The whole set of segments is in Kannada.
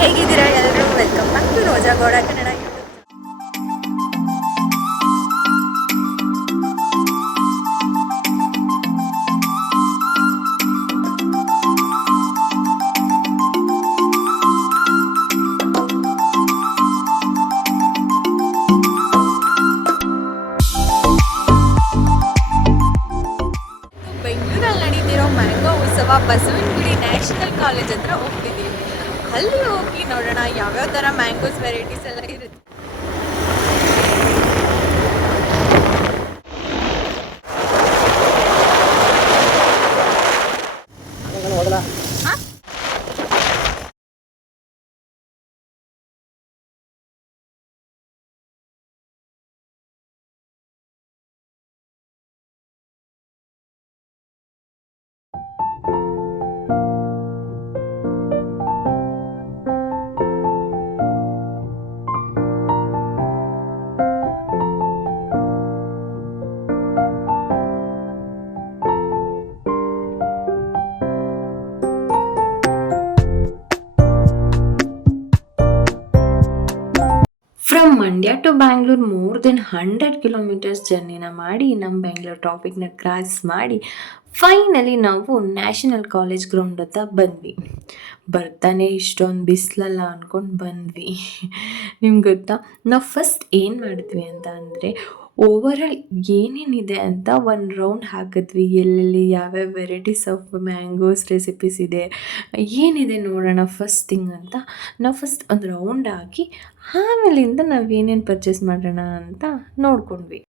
ಹೇಗಿದ್ದೀರಾ ಎಲ್ಲರೂ? Welcome back to Roja Gowda Kannada YouTube. ಬೆಂಗಳೂರಲ್ಲಿ ನಡೀತಿರೋ ಮ್ಯಾಂಗೋ ಉತ್ಸವ ಬಸವನಗುಡಿ ನ್ಯಾಷನಲ್ ಕಾಲೇಜ್ ಹತ್ರ ಹೋಗ್ತಿದ್ದೀವಿ. ಅಲ್ಲಿ ಹೋಗಿ ನೋಡೋಣ ಯಾವ್ಯಾವ ಥರ ಮ್ಯಾಂಗೋಸ್ ವೆರೈಟೀಸ್ ಎಲ್ಲ ಇರುತ್ತೆ. From Mandya to Bangalore more than 100 kilometres ಜರ್ನಿನ ಮಾಡಿ ನಮ್ಮ ಬೆಂಗಳೂರು ಟ್ರಾಫಿಕ್ನ ಕ್ರಾಸ್ ಮಾಡಿ ಫೈನಲಿ ನಾವು ನ್ಯಾಷನಲ್ ಕಾಲೇಜ್ ಗ್ರೌಂಡ್ ಹತ್ರ ಬಂದ್ವಿ. ಬರ್ತಾನೆ ಇಷ್ಟೊಂದು ಬಿಸಿಲಲ್ಲ ಅಂದ್ಕೊಂಡು ಬಂದ್ವಿ. ನಿಮ್ಗೆ ಗೊತ್ತಾ, ನಾವು ಫಸ್ಟ್ ಏನು ಮಾಡಿದ್ವಿ ಅಂತ ಅಂದರೆ ಓವರಾಲ್ ಏನೇನಿದೆ ಅಂತ ಒಂದು ರೌಂಡ್ ಹಾಕಿದ್ವಿ. ಎಲ್ಲೆಲ್ಲಿ ಯಾವ್ಯಾವ ವೆರೈಟೀಸ್ ಆಫ್ ಮ್ಯಾಂಗೋಸ್ ರೆಸಿಪೀಸ್ ಇದೆ, ಏನಿದೆ ನೋಡೋಣ ಫಸ್ಟ್ ಥಿಂಗ್ ಅಂತ ನಾವು ಫಸ್ಟ್ ಒಂದು ರೌಂಡ್ ಹಾಕಿ ಆಮೇಲಿಂದ ನಾವು ಏನೇನು ಪರ್ಚೇಸ್ ಮಾಡೋಣ ಅಂತ ನೋಡ್ಕೊಂಡ್ವಿ.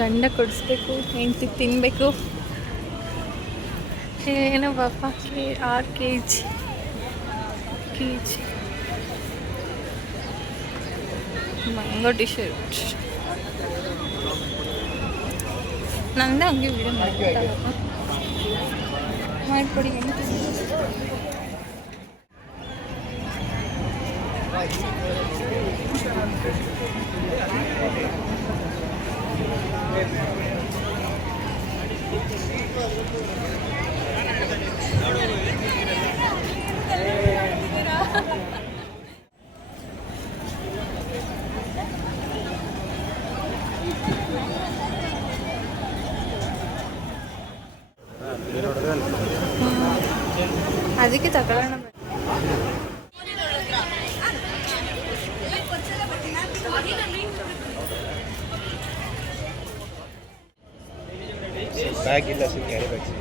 ಗಂಡ ಕೊಡಿಸ್ಬೇಕು, ಹೆಂಡತಿ ತಿನ್ನಬೇಕು. ಏನೋ ಪಾಪ 6 kg ಮ್ಯಾಂಗೋ ಟಿ ಶರ್ಟ್. ನಂದೇ ಹಂಗೆ ವಿಡಿಯೋ ಮಾಡಿಕೊಡಿ. ಅದಕ್ಕೆ ತಗೊಳ್ಳೋಣ. ಬ್ಯಾಗ್ ಇಲ್ಲ ಸರ್, ಕ್ಯಾರಿ ಬ್ಯಾಗ್ಸ್.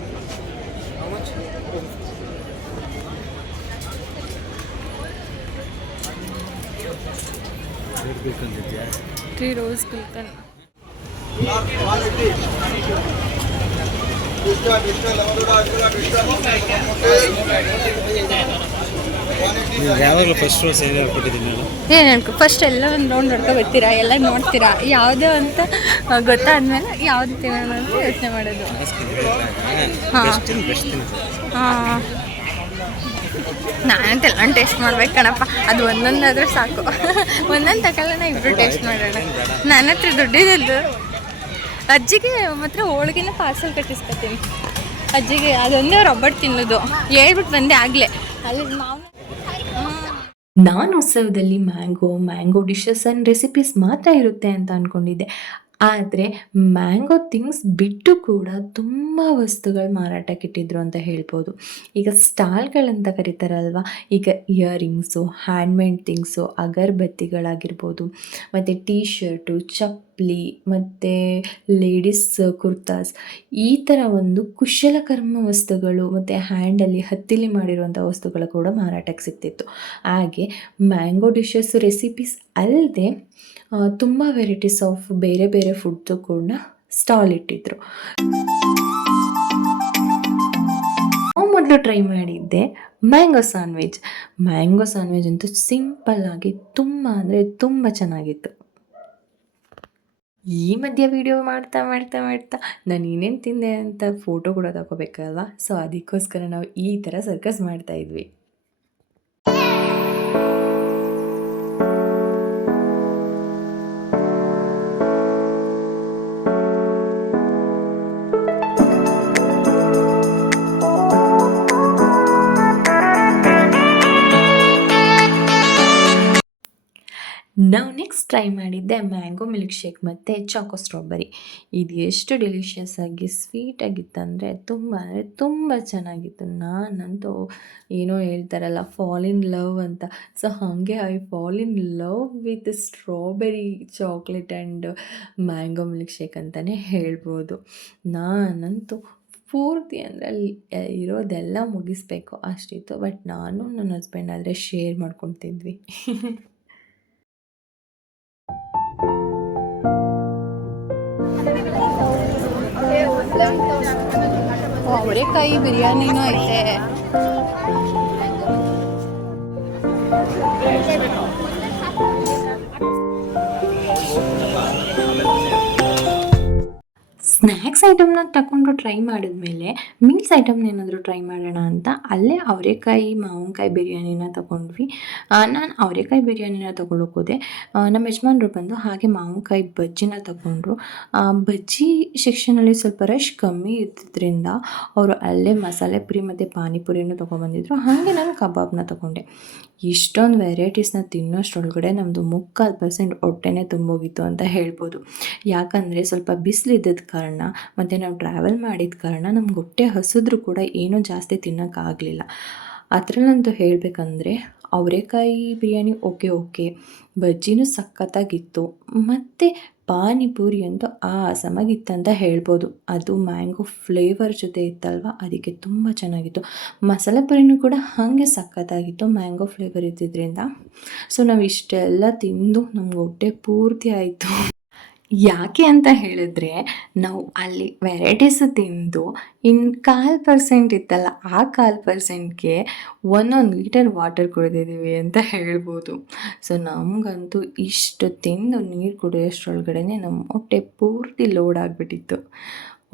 ಬೇಕಂತಿದ್ಯಾ 3 ರೋಸ್ ಮಿಲ್ಕ್. ಯಾವಾಗಲೂ ಫಸ್ಟ್ ರೋಸ್ ಏನಾದ್ರು ಕೊಟ್ಟಿದ್ದೀನಿ ನಾನು. ಏನು ಅನ್ಕೊ ಫಸ್ಟ್ ಎಲ್ಲ ಒಂದು ರೌಂಡ್ ನೋಡ್ಕೊ ಬರ್ತೀರಾ, ಎಲ್ಲ ನೋಡ್ತೀರಾ, ಯಾವುದೇ ಅಂತ ಗೊತ್ತಾದ್ಮೇಲೆ ಯಾವ್ದು ತಿನ್ನೋಣ ಅಂತ ಯೋಚನೆ ಮಾಡೋದು. ಹಾಂ, ನಾನಂತ ಎಲ್ಲ ಟೇಸ್ಟ್ ಮಾಡ್ಬೇಕು ಕಣಪ್ಪ. ಅದು ಒಂದೊಂದಾದರೂ ಸಾಕು. ಒಂದೊಂದು ತಗೊಳ್ಳೋಣ, ಇಬ್ಬರು ಟೇಸ್ಟ್ ಮಾಡೋಣ. ನನ್ನ ಹತ್ರ ದುಡ್ಡಿದ್ದು ಅಜ್ಜಿಗೆ ಮಾತ್ರ ಹೋಳಿಗೆನ ಪಾರ್ಸಲ್ ಕಟ್ಟಿಸ್ಕೊತೀನಿ. ಅಜ್ಜಿಗೆ ಅದೊಂದೇ ಅವ್ರು ಒಬ್ಬಟ್ಟು ತಿನ್ನೋದು ಹೇಳ್ಬಿಟ್ಟು ಬಂದೆ ಆಗಲೇ. ಅಲ್ಲಿ ಮಾವು ನಾನು ಉತ್ಸವದಲ್ಲಿ ಮ್ಯಾಂಗೋ ಡಿಶಸ್ ಆ್ಯಂಡ್ ರೆಸಿಪೀಸ್ ಮಾತ್ರ ಇರುತ್ತೆ ಅಂತ ಅಂದ್ಕೊಂಡಿದ್ದೆ. ಆದರೆ ಮ್ಯಾಂಗೋ ಥಿಂಗ್ಸ್ ಬಿಟ್ಟು ಕೂಡ ತುಂಬ ವಸ್ತುಗಳು ಮಾರಾಟಕ್ಕಿಟ್ಟಿದ್ರು ಅಂತ ಹೇಳ್ಬೋದು. ಈಗ ಸ್ಟಾಲ್ಗಳಂತ ಕರೀತಾರಲ್ವ, ಈಗ ಇಯರಿಂಗ್ಸು, ಹ್ಯಾಂಡ್ಮೇಡ್ ಥಿಂಗ್ಸು, ಅಗರಬತ್ತಿಗಳಾಗಿರ್ಬೋದು, ಮತ್ತು ಟೀ ಶರ್ಟು, ಚಪ್ಪಲಿ, ಮತ್ತು ಲೇಡೀಸ್ ಕುರ್ತಾಸ್, ಈ ಥರ ಒಂದು ಕುಶಲಕರ್ಮ ವಸ್ತುಗಳು ಮತ್ತು ಹ್ಯಾಂಡಲ್ಲಿ ಹತ್ತಿಲಿ ಮಾಡಿರುವಂಥ ವಸ್ತುಗಳು ಕೂಡ ಮಾರಾಟಕ್ಕೆ ಸಿಗ್ತಿತ್ತು. ಹಾಗೆ ಮ್ಯಾಂಗೋ ಡಿಶಸ್ ರೆಸಿಪೀಸ್ ಅಲ್ಲದೆ ತುಂಬ ವೆರೈಟೀಸ್ ಆಫ್ ಬೇರೆ ಬೇರೆ ಫುಡ್ದು ಕೂಡ ಸ್ಟಾಲ್ ಇಟ್ಟಿದ್ರು. ನಾವು ಮೊದಲು ಟ್ರೈ ಮಾಡಿದ್ದೆ ಮ್ಯಾಂಗೋ ಸ್ಯಾಂಡ್ವಿಚ್ ಅಂತೂ ಸಿಂಪಲ್ಲಾಗಿ ತುಂಬ ಅಂದರೆ ತುಂಬ ಚೆನ್ನಾಗಿತ್ತು. ಈ ಮಧ್ಯೆ ವಿಡಿಯೋ ಮಾಡ್ತಾ ನಾನು ಏನೇನು ತಿಂದೆ ಅಂತ ಫೋಟೋ ಕೂಡ ತಗೋಬೇಕಲ್ವ, ಸೊ ಅದಕ್ಕೋಸ್ಕರ ನಾವು ಈ ಥರ ಸರ್ಕಸ್ ಮಾಡ್ತಾಯಿದ್ವಿ. ನಾವು ನೆಕ್ಸ್ಟ್ ಟ್ರೈ ಮಾಡಿದ್ದೆ ಮ್ಯಾಂಗೋ ಮಿಲ್ಕ್ ಶೇಕ್ ಮತ್ತು ಚಾಕೋ ಸ್ಟ್ರಾಬೆರಿ. ಇದು ಎಷ್ಟು ಡೆಲಿಷಿಯಸ್ ಆಗಿ ಸ್ವೀಟಾಗಿತ್ತಂದರೆ ತುಂಬ ಚೆನ್ನಾಗಿತ್ತು. ನಾನಂತೂ ಏನೋ ಹೇಳ್ತಾರಲ್ಲ ಫಾಲ್ ಇನ್ ಲವ್ ಅಂತ, ಸೊ ಹಾಗೆ I fall in love with strawberry chocolate and mango milkshake ಅಂತಲೇ ಹೇಳ್ಬೋದು. ನಾನಂತೂ ಪೂರ್ತಿ ಅಂದರೆ ಅಲ್ಲಿ ಇರೋದೆಲ್ಲ ಮುಗಿಸ್ಬೇಕು ಅಷ್ಟಿತ್ತು. ಬಟ್ ನಾನು ನನ್ನ ಹಸ್ಬೆಂಡ್ ಆದರೆ ಶೇರ್ ಮಾಡ್ಕೊತಿದ್ವಿ. ಅವರೆಕಾಯಿ ಬಿರಿಯಾನಿನೂ ಐತೆ. ಸ್ನ್ಯಾಕ್ಸ್ ಐಟಮ್ನ ತಗೊಂಡು ಟ್ರೈ ಮಾಡಿದ್ಮೇಲೆ ಮೀಲ್ಸ್ ಐಟಮ್ನ ಏನಾದರೂ ಟ್ರೈ ಮಾಡೋಣ ಅಂತ ಅಲ್ಲೇ ಅವರೆಕಾಯಿ ಮಾವಿನಕಾಯಿ ಬಿರಿಯಾನಿನ ತೊಗೊಂಡ್ವಿ. ನಾನು ಅವರೆಕಾಯಿ ಬಿರಿಯಾನಿನ ತೊಗೊಳಕ್ಕೆ ಹೋದೆ. ನಮ್ಮ ಯಜಮಾನ್ರು ಬಂದು ಹಾಗೆ ಮಾವಿನಕಾಯಿ ಬಜ್ಜಿನ ತೊಗೊಂಡ್ರು. ಬಜ್ಜಿ ಸೆಕ್ಷನಲ್ಲಿ ಸ್ವಲ್ಪ ರಶ್ ಕಮ್ಮಿ ಇದ್ದಿದ್ದರಿಂದ ಅವರು ಅಲ್ಲೇ ಮಸಾಲೆ ಪುರಿ ಮತ್ತು ಪಾನಿಪುರಿನೂ ತೊಗೊಬಂದಿದ್ರು. ಹಾಗೆ ನಾನು ಕಬಾಬ್ನ ತೊಗೊಂಡೆ. ಇಷ್ಟೊಂದು ವೆರೈಟೀಸ್ನ ತಿನ್ನೋಷ್ಟರೊಳಗಡೆ ನಮ್ಮದು 3/4% ಹೊಟ್ಟೆನೇ ತುಂಬೋಗಿತ್ತು ಅಂತ ಹೇಳ್ಬೋದು. ಯಾಕಂದರೆ ಸ್ವಲ್ಪ ಬಿಸಿಲಿದ್ದದ ಕಾರಣ ಮತ್ತು ನಾವು ಟ್ರಾವೆಲ್ ಮಾಡಿದ ಕಾರಣ ನಮ್ಗೆ ಹೊಟ್ಟೆ ಹಸಿದ್ರೂ ಕೂಡ ಏನೂ ಜಾಸ್ತಿ ತಿನ್ನೋಕ್ಕಾಗಲಿಲ್ಲ. ಅದರಲ್ಲಂತೂ ಹೇಳಬೇಕಂದ್ರೆ ಅವರೆಕಾಯಿ ಬಿರಿಯಾನಿ ಓಕೆ, ಬಜ್ಜಿನೂ ಸಖತ್ತಾಗಿತ್ತು, ಮತ್ತು ಪಾನಿಪುರಿ ಅಂತೂ ಆಸಮಾಗಿತ್ತಂತ ಹೇಳ್ಬೋದು. ಅದು ಮ್ಯಾಂಗೋ ಫ್ಲೇವರ್ ಜೊತೆ ಇತ್ತಲ್ವ, ಅದಕ್ಕೆ ತುಂಬ ಚೆನ್ನಾಗಿತ್ತು. ಮಸಾಲೆ ಪುರಿನೂ ಕೂಡ ಹಾಗೆ ಸಖತ್ತಾಗಿತ್ತು ಮ್ಯಾಂಗೋ ಫ್ಲೇವರ್ ಇದ್ದಿದ್ದರಿಂದ. ಸೊ ನಾವು ಇಷ್ಟೆಲ್ಲ ತಿಂದು ನಮ್ಗೆ ಹೊಟ್ಟೆ ಪೂರ್ತಿ ಆಯಿತು. ಯಾಕೆ ಅಂತ ಹೇಳಿದ್ರೆ ನಾವು ಅಲ್ಲಿ ವೆರೈಟೀಸ್ ತಿಂದು ಇನ್ನು 1/4% ಇತ್ತಲ್ಲ, ಆ 1/4%ಗೆ 1 ಲೀಟರ್ ವಾಟರ್ ಕುಡಿದಿದ್ದೀವಿ ಅಂತ ಹೇಳ್ಬೋದು. ಸೊ ನಮಗಂತೂ ಇಷ್ಟು ತಿಂದು ನೀರು ಕುಡಿಯೋಷ್ಟರೊಳಗಡೆ ನಮ್ಮ ಹೊಟ್ಟೆ ಪೂರ್ತಿ ಲೋಡ್ ಆಗಿಬಿಟ್ಟಿತ್ತು.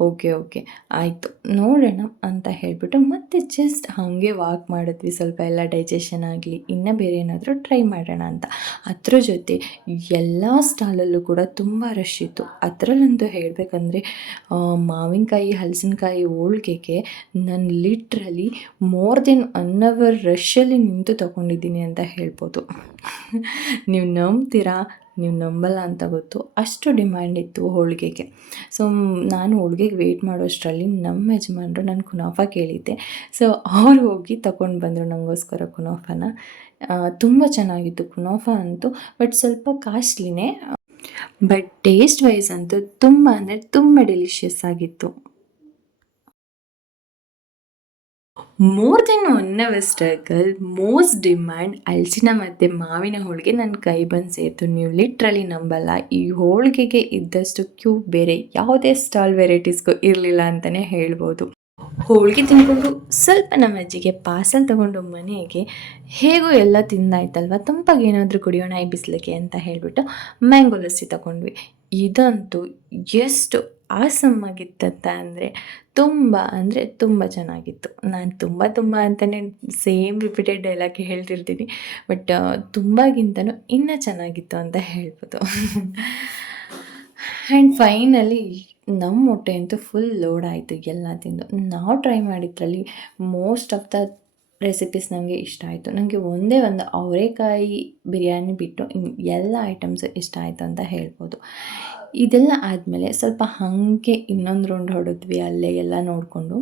ಓಕೆ ಆಯಿತು ನೋಡೋಣ ಅಂತ ಹೇಳಿಬಿಟ್ಟು ಮತ್ತೆ ಜಸ್ಟ್ ಹಾಗೆ ವಾಕ್ ಮಾಡಿದ್ವಿ, ಸ್ವಲ್ಪ ಎಲ್ಲ ಡೈಜೆಷನ್ ಆಗಲಿ, ಇನ್ನೂ ಬೇರೆ ಏನಾದರೂ ಟ್ರೈ ಮಾಡೋಣ ಅಂತ. ಅದ್ರ ಜೊತೆ ಎಲ್ಲ ಸ್ಟಾಲಲ್ಲೂ ಕೂಡ ತುಂಬ ರಶ್ ಇತ್ತು. ಅದರಲ್ಲಂತೂ ಹೇಳಬೇಕಂದ್ರೆ ಮಾವಿನಕಾಯಿ ಹಲಸಿನಕಾಯಿ ಹೋಳ್ಗೆಗೆ ನಾನು ಲಿಟ್ರಲಿ ಮೋರ್ ದೆನ್ 1 ಅವರ್ ರಶಲ್ಲಿ ನಿಂತು ತೊಗೊಂಡಿದ್ದೀನಿ ಅಂತ ಹೇಳ್ಬೋದು. ನೀವು ನಂಬ್ತೀರಾ, ನೀವು ನಂಬಲ್ಲ ಅಂತ ಗೊತ್ತು, ಅಷ್ಟು ಡಿಮ್ಯಾಂಡ್ ಇತ್ತು ಹೋಳಿಗೆಗೆ. ಸೊ ನಾನು ಹೋಳಿಗೆಗೆ ವೆಯ್ಟ್ ಮಾಡೋಷ್ಟರಲ್ಲಿ ನಮ್ಮ ಯಜಮಾನರು ನಾನು ಕುನಾಫಾ ಕೇಳಿದ್ದೆ. ಸೊ ಅವ್ರು ಹೋಗಿ ತಗೊಂಡು ಬಂದರು ನನಗೋಸ್ಕರ ಕುನಾಫಾನ. ತುಂಬ ಚೆನ್ನಾಗಿತ್ತು ಕುನಾಫಾ ಅಂತೂ, ಬಟ್ ಸ್ವಲ್ಪ ಕಾಸ್ಟ್ಲಿನೇ. ಬಟ್ ಟೇಸ್ಟ್ ವೈಸ್ ಅಂತೂ ತುಂಬ ಅಂದರೆ ತುಂಬ ಡೆಲಿಷಿಯಸ್ ಆಗಿತ್ತು. More than 1 hour struggle, most demand ಹಲಸಿನ ಮತ್ತು ಮಾವಿನ ಹೋಳಿಗೆ ನನ್ನ ಕೈ ಬಂದು ಸೇರಿತು. ನೀವು ಲಿಟ್ರಲಿ ನಂಬಲ್ಲ, ಈ ಹೋಳಿಗೆಗೆ ಇದ್ದಷ್ಟು ಕ್ಯೂ ಬೇರೆ ಯಾವುದೇ ಸ್ಟಾಲ್ ವೆರೈಟೀಸ್ಗೂ ಇರಲಿಲ್ಲ ಅಂತಲೇ ಹೇಳ್ಬೋದು. ಹೋಳಿಗೆ ತಿಂದ್ಕೊಂಡು ಸ್ವಲ್ಪ ನಮ್ಮ ಅಜ್ಜಿಗೆ ಪಾರ್ಸಲ್ ತಗೊಂಡು ಮನೆಗೆ ಹೇಗೂ ಎಲ್ಲ ತಿಂದಾಯ್ತಲ್ವ, ತಂಪಾಗಿ ಏನಾದರೂ ಕುಡಿಯೋಣ ಈ ಬಿಸಿಲಿಗೆ ಅಂತ ಹೇಳಿಬಿಟ್ಟು ಮ್ಯಾಂಗೋ ಲಸ್ಸಿ ತಗೊಂಡ್ವಿ. ಇದಂತೂ ಎಷ್ಟು ಆಸಮ್ ಆಗಿತ್ತಂತ ಅಂದರೆ ತುಂಬ ಚೆನ್ನಾಗಿತ್ತು. ನಾನು ತುಂಬ ಅಂತಲೇ ಸೇಮ್ ರಿಪೀಟೆಡ್ ಡೈಲಾಗ್ ಹೇಳ್ತಿರ್ತೀನಿ, ಬಟ್ ತುಂಬಗಿಂತನೂ ಇನ್ನೂ ಚೆನ್ನಾಗಿತ್ತು ಅಂತ ಹೇಳ್ಬೋದು. ಆ್ಯಂಡ್ ಫೈನಲಿ ನಮ್ಮ ಹೊಟ್ಟೆ ಅಂತೂ ಫುಲ್ ಲೋಡ್ ಆಯಿತು ಎಲ್ಲ ತಿಂದು. ನಾವು ಟ್ರೈ ಮಾಡಿದ್ರಲ್ಲಿ ಮೋಸ್ಟ್ ಆಫ್ ದ ರೆಸಿಪೀಸ್ ನನಗೆ ಇಷ್ಟ ಆಯಿತು. ನನಗೆ ಒಂದೇ ಒಂದು ಅವರೆಕಾಯಿ ಬಿರಿಯಾನಿ ಬಿಟ್ಟು ಇನ್ನು ಎಲ್ಲ ಐಟಮ್ಸು ಇಷ್ಟ ಆಯಿತು ಅಂತ ಹೇಳ್ಬೋದು. ಇದೆಲ್ಲ ಆದಮೇಲೆ ಸ್ವಲ್ಪ ಹಾಗೆ ಇನ್ನೊಂದು ರೌಂಡ್ ಹೊಡೆದ್ವಿ ಅಲ್ಲೇ ಎಲ್ಲ ನೋಡಿಕೊಂಡು.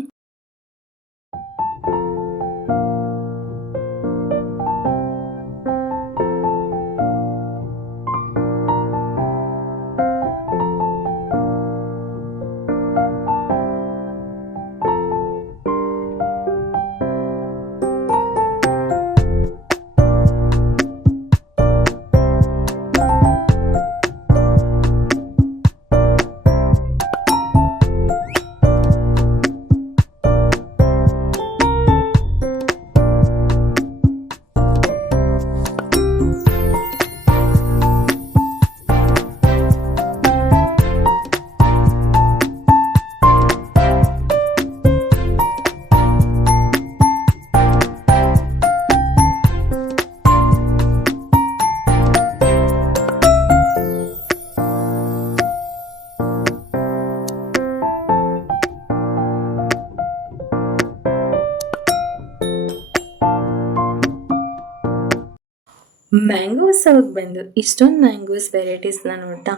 ಮ್ಯಾಂಗೋಸವ್ಗೆ ಬಂದು ಇಷ್ಟೊಂದು ಮ್ಯಾಂಗೋಸ್ ವೆರೈಟೀಸ್ನ ನೋಡ್ತಾ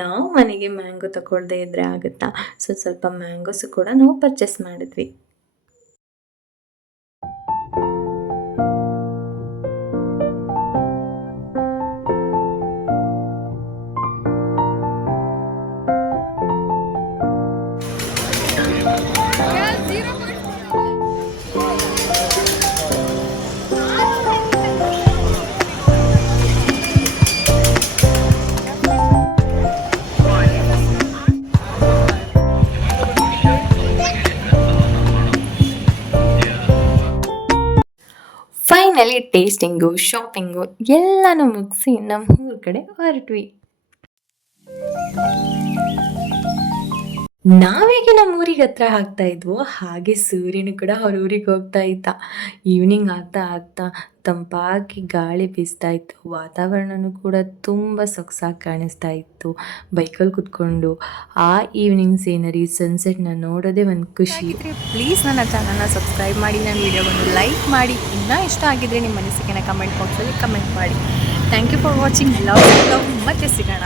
ನಾವು ಮನೆಗೆ ಮ್ಯಾಂಗೋ ತಗೊಳ್ದೇ ಇದ್ದರೆ ಆಗುತ್ತಾ? ಸೊ ಸ್ವಲ್ಪ ಮ್ಯಾಂಗೋಸು ಕೂಡ ನಾವು ಪರ್ಚೇಸ್ ಮಾಡಿದ್ವಿ. ಫೈನಲಿ ಟೇಸ್ಟಿಂಗು ಶಾಪಿಂಗು ಎಲ್ಲನೂ ಮುಗಿಸಿ ನಮ್ಮ ಊರ ಕಡೆ ಹೊರಟ್ವಿ. ನಾವೇಗೆ ನಮ್ಮ ಊರಿಗೆ ಹತ್ರ ಆಗ್ತಾ ಇದ್ವೋ ಹಾಗೆ ಸೂರ್ಯನು ಕೂಡ ಅವ್ರ ಊರಿಗೆ ಹೋಗ್ತಾ ಇದ್ದ. ಈವ್ನಿಂಗ್ ಆಗ್ತಾ ತಂಪಾಗಿ ಗಾಳಿ ಬೀಸ್ತಾ ಇತ್ತು, ವಾತಾವರಣನೂ ಕೂಡ ತುಂಬ ಸೊಗಸಾಗಿ ಕಾಣಿಸ್ತಾ ಇತ್ತು. ಬೈಕಲ್ಲಿ ಕುತ್ಕೊಂಡು ಆ ಈವ್ನಿಂಗ್ ಸೀನರಿ ಸನ್ಸೆಟ್ನ ನೋಡೋದೇ ಒಂದು ಖುಷಿ. ಪ್ಲೀಸ್ ನನ್ನ ಚಾನಲ್ನ ಸಬ್ಸ್ಕ್ರೈಬ್ ಮಾಡಿ, ನನ್ನ ವಿಡಿಯೋವನ್ನು ಲೈಕ್ ಮಾಡಿ, ಇನ್ನೂ ಇಷ್ಟ ಆಗಿದ್ದರೆ ನಿಮ್ಮ ಅನಿಸಿಕೆನ ಕಮೆಂಟ್ ಬಾಕ್ಸಲ್ಲಿ ಕಮೆಂಟ್ ಮಾಡಿ. Thank you for watching. Love ಮತ್ತೆ ಸಿಗೋಣ.